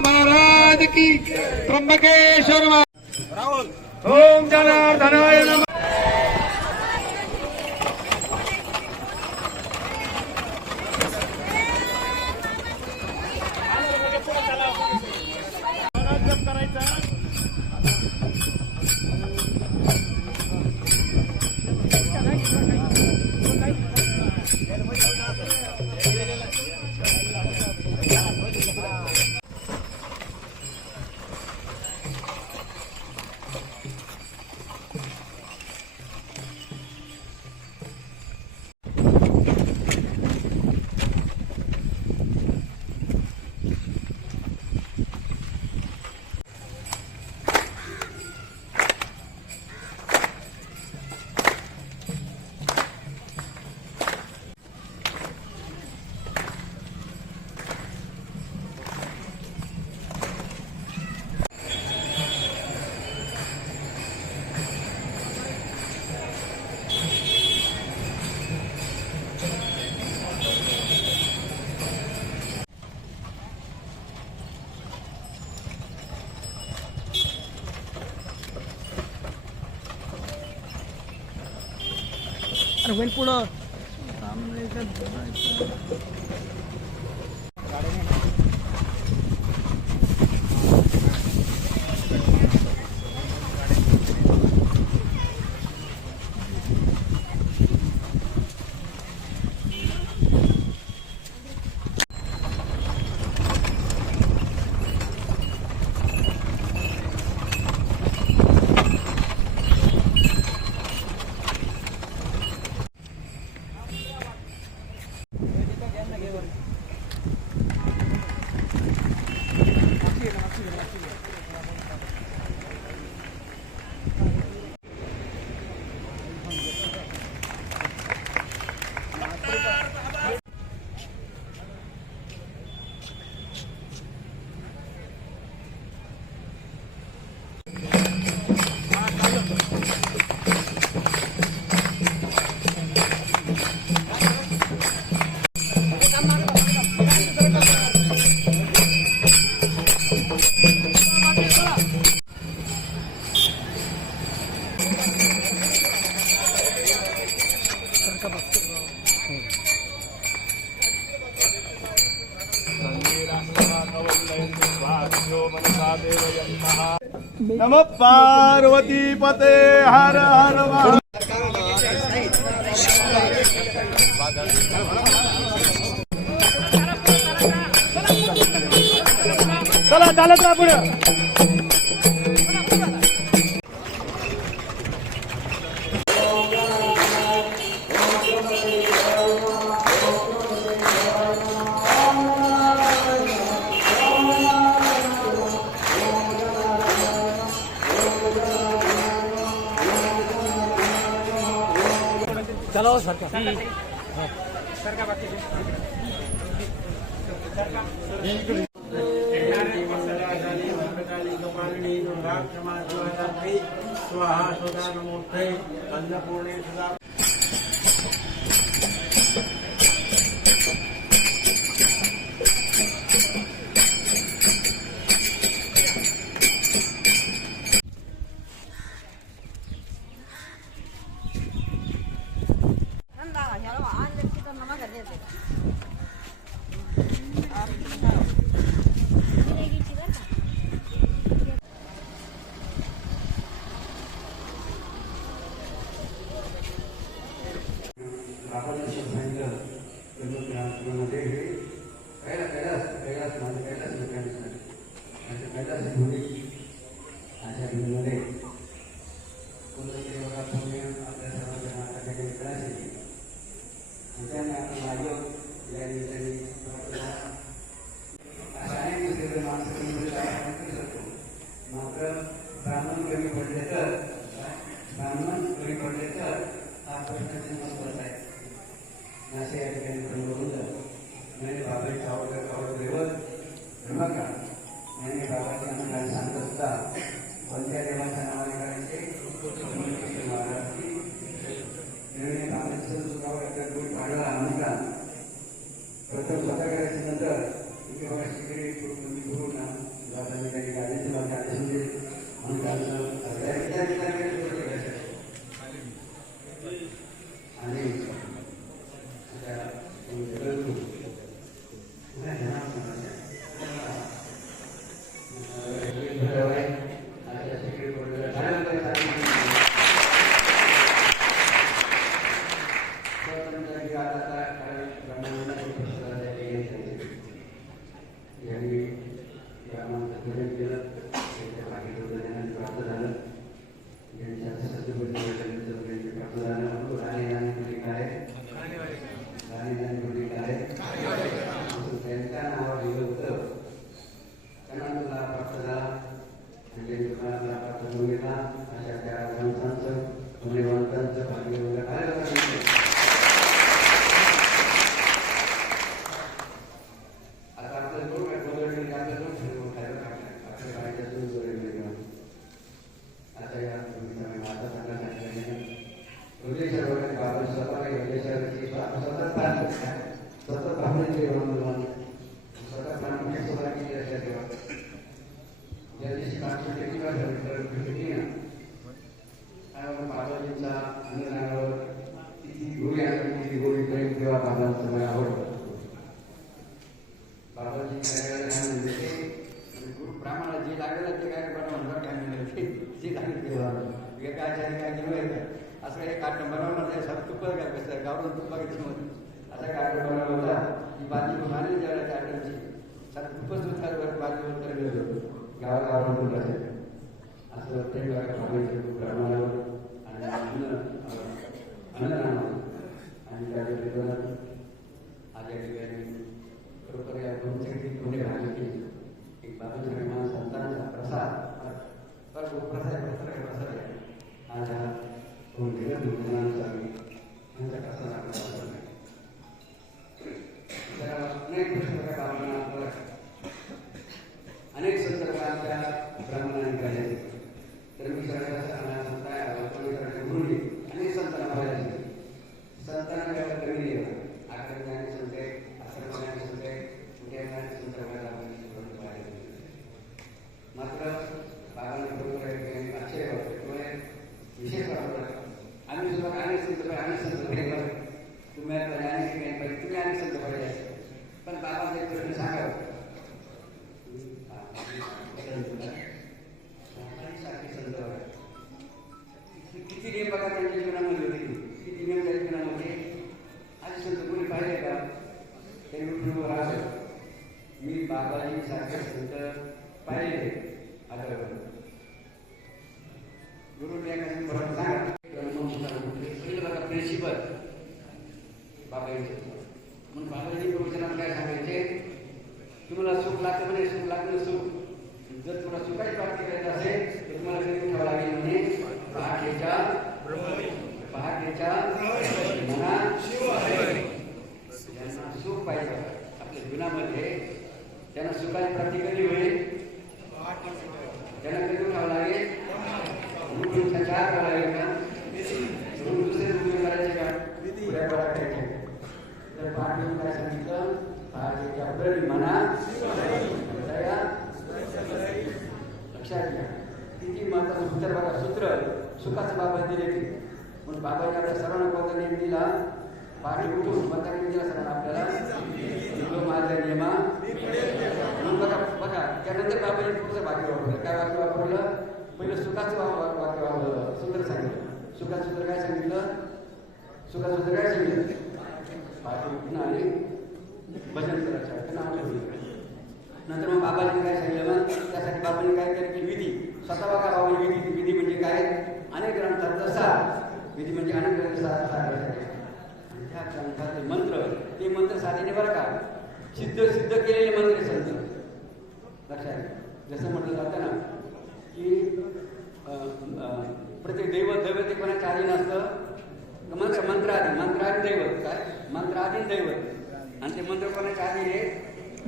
महाराज की त्र्यंबकेश्वर ओम जनार्दनाय नमः। होईल पुढं नमः पार्वती पते हर हर महादेव। चला चालत राहा पुढे। चलो सरकार स्वाहा सुधा नमोस्ते अन्नपूर्णे सुधा। कैलास धुळे अशा भिंतीमध्ये कोणत्यातरी बघा पुणे आपल्या सर्वांच्या नाटकाच्या मित्राशी आणि त्याने आपला आयोग या निमित्ताने अशा अनेक दुसरे माणसं करू शकतो. मात्र ब्राह्मण कमी पडले तर हा प्रश्न महत्वाचा आहे. असे या ठिकाणी बोललं मैंने बाबा कावड का मैंने बाबाची आम्हाला सांगत होता कोणत्या देवाच्या नावाने करायचे महाराजची गोड पाडला आम्हाला प्रथम स्वतः करायचे नंतर शिकडे गुरु ना बाबांनी काही गाण्याचे बाबा आदेश दिले आणि भजन करायचं नंतर मग बाबांनी काय सांगितलं मग त्यासाठी बाबांनी काय केलं की विधी स्वतः बघा बाबांनी विधी म्हणजे काय अनेक ग्रंथातलं सार विधी म्हणजे अनेक ग्रंथ सार आणि त्या ग्रंथातले मंत्र ते मंत्र साधेने बरं का सिद्ध केलेले मंत्र संत लक्षात जसं म्हटलं जातं ना की प्रत्येक दैवत कोणाच्या आधी नसतं मंत्राधी दैवत काय मंत्राधीन दैवत आणि ते मंत्र कोणाच्या आधी हे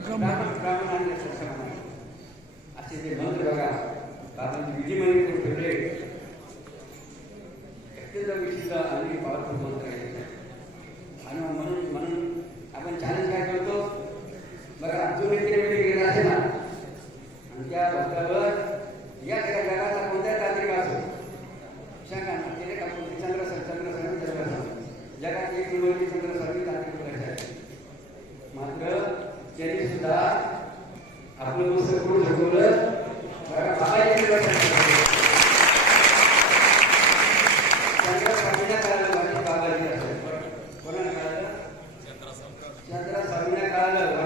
ब्राह्मण आणि असे ते मंत्र बघा बाबांची विधी म्हणजे करून ठेवले अत्यंत विशिष्ट आणि पॉवरफुल मंत्र आहे आणि म्हणून आपण चॅलेंज काय करतो बघा जो व्यक्तीने गेला असेल ना आणि त्या भक्तावर या जगाचा कोणत्या तांत्रिक असो सांगा ना त्याने का चंद्र जगात एक नंबरची चंद्रसर्वी तांत्रिक आहे मात्र त्यांनी सुद्धा आपलं पुस्तक करू शकवलं चंद्रस्वामीला कळालं बाबाजी असेल कोणाला कळालं चंद्रस्वामीला कळालं